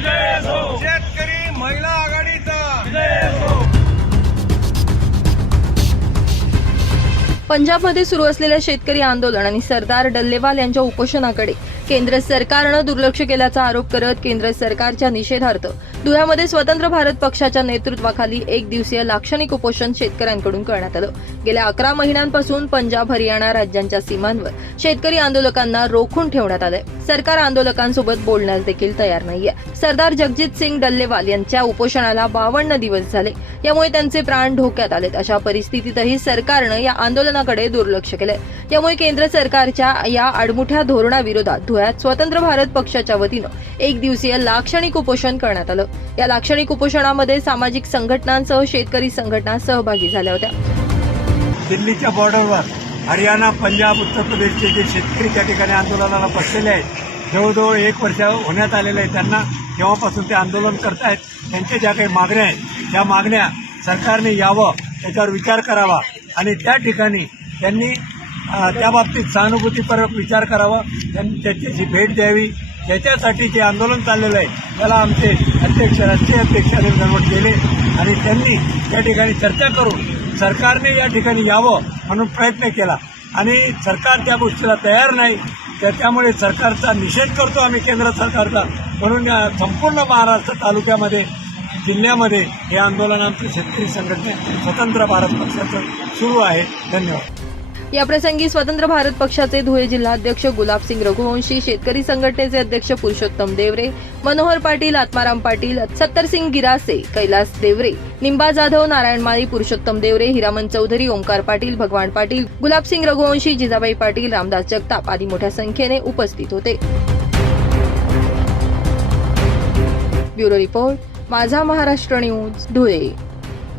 शेतकरी महिला आघाडीचा. पंजाबमध्ये सुरू असलेल्या शेतकरी आंदोलन आणि सरदार डल्लेवाल यांच्या उपोषणाकडे केंद्र सरकारनं दुर्लक्ष केल्याचा आरोप करत केंद्र सरकारच्या निषेधार्थ धुळ्यामध्ये स्वतंत्र भारत पक्षाच्या नेतृत्वाखाली एक दिवसीय लाक्षणिक उपोषण शेतकऱ्यांकडून करण्यात आलं. गेल्या अकरा महिन्यांपासून पंजाब हरियाणा राज्यांच्या सीमांवर शेतकरी आंदोलकांना रोखून ठेवण्यात आलंय. सरकार आंदोलकांसोबत बोलण्यास देखील तयार नाहीये. सरदार जगजित सिंग डल्लेवाल यांच्या उपोषणाला बावन्न दिवस झाले. यामुळे त्यांचे प्राण धोक्यात आलेत. अशा परिस्थितीतही सरकारनं या आंदोलनाकडे दुर्लक्ष केलंय. त्यामुळे केंद्र सरकारच्या या आडमुठ्या धोरणाविरोधात धुळ्यात स्वतंत्र भारत पक्षाच्या वतीनं एक दिवसीय लाक्षणिक उपोषण करण्यात आलं. या लाक्षणिक उपोषणामध्ये सामाजिक संघटनांसह शेतकरी संघटना सहभागी झाल्या होत्या. दिल्लीच्या बॉर्डरवर हरियाणा पंजाब उत्तर प्रदेशचे जे शेतकरी त्या ठिकाणी आंदोलनाला बसलेले आहेत जवळजवळ एक वर्ष होण्यात आलेलं आहे त्यांना. तेव्हापासून ते आंदोलन करतायत. त्यांच्या ज्या काही मागण्या आहेत त्या मागण्या सरकारने यावं त्याच्यावर विचार करावा. आणि त्या ठिकाणी त्यांनी त्या बाबतीत सहानुभूतीपूर्वक विचार करावा. त्याच्याशी भेट द्यावी. त्याच्यासाठी जे आंदोलन चाललेलं आहे त्याला आमचे अध्यक्ष राष्ट्रीय अध्यक्ष अनिल केले आणि त्यांनी त्या ठिकाणी चर्चा करून सरकारने या ठिकाणी यावं म्हणून प्रयत्न केला. आणि सरकार त्या गोष्टीला तयार नाही तर त्यामुळे सरकारचा निषेध करतो आम्ही केंद्र सरकारचा. म्हणून संपूर्ण महाराष्ट्र तालुक्यामध्ये जिल्ह्यामध्ये हे आंदोलन आमचं शेतकरी संघटने स्वतंत्र भारत पक्षाचं सुरू आहे. धन्यवाद. याप्रसंगी स्वतंत्र भारत पक्षाचे धुळे जिल्हाध्यक्ष गुलाबसिंग रघुवंशी शेतकरी संघटनेचे अध्यक्ष पुरुषोत्तम देवरे मनोहर पाटील आत्माराम पाटील सत्तरसिंग गिरासे कैलास देवरे निंबा जाधव नारायण माळी पुरुषोत्तम देवरे हिरामन चौधरी ओंकार पाटील भगवान पाटील गुलाबसिंग रघुवंशी जिजाबाई पाटील रामदास जगताप आदी मोठ्या संख्येने उपस्थित होते. ब्युरो रिपोर्ट माझा महाराष्ट्र न्यूज धुळे.